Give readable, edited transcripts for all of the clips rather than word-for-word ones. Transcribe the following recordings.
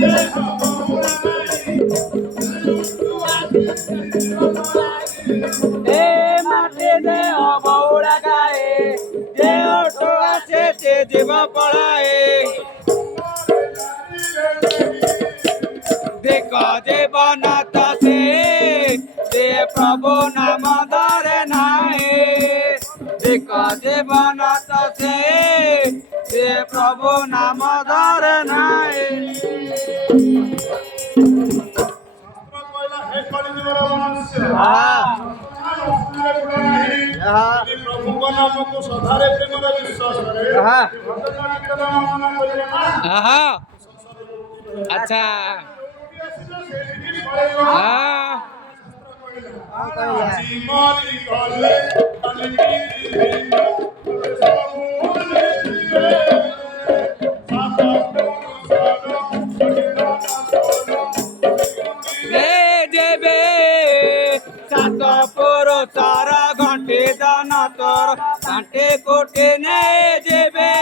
এ মাটি দেহ বউড়া গায়ে যে অটো আছে সে জীব পড়ায়ে দেখ জীবন তো সে প্রভু নাম ধরে নাই দেখ জীবন তো সে প্রভু নাম ধরে নাই प्रभु नाम को सदारे प्रेम विश्वास करे अच्छा तारा घंटे दाना तोर घंटे कोटे ने जेबे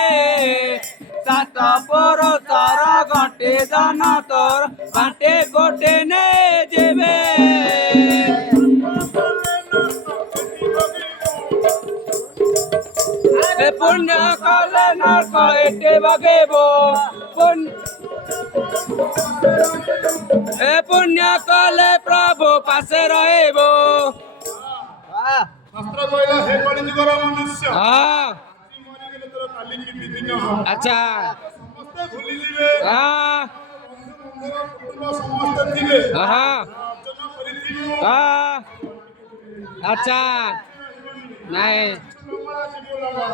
सात पर तारा घंटे दाना तोर घंटे कोटे ने जेबे पुण्य कले नरक एटे बगेबो पुण्य कले प्रभु पासे रहेबो शास्त्र कहला हे कलिजुगर मनुष्य हां मरि गेले तोर काली की विधिन अच्छा समस्त भूली जिवे हां बंधु कुटुंब समस्त थिबे हां अर्चना करिथिबो हां अच्छा नहीं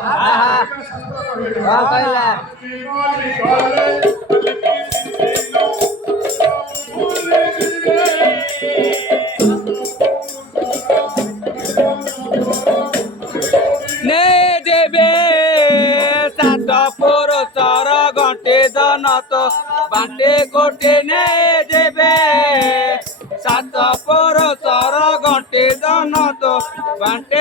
हां कहला घंटे दाना तो बांटे कोटे ने देवे सात पर सर घंटे दाना तो बांटे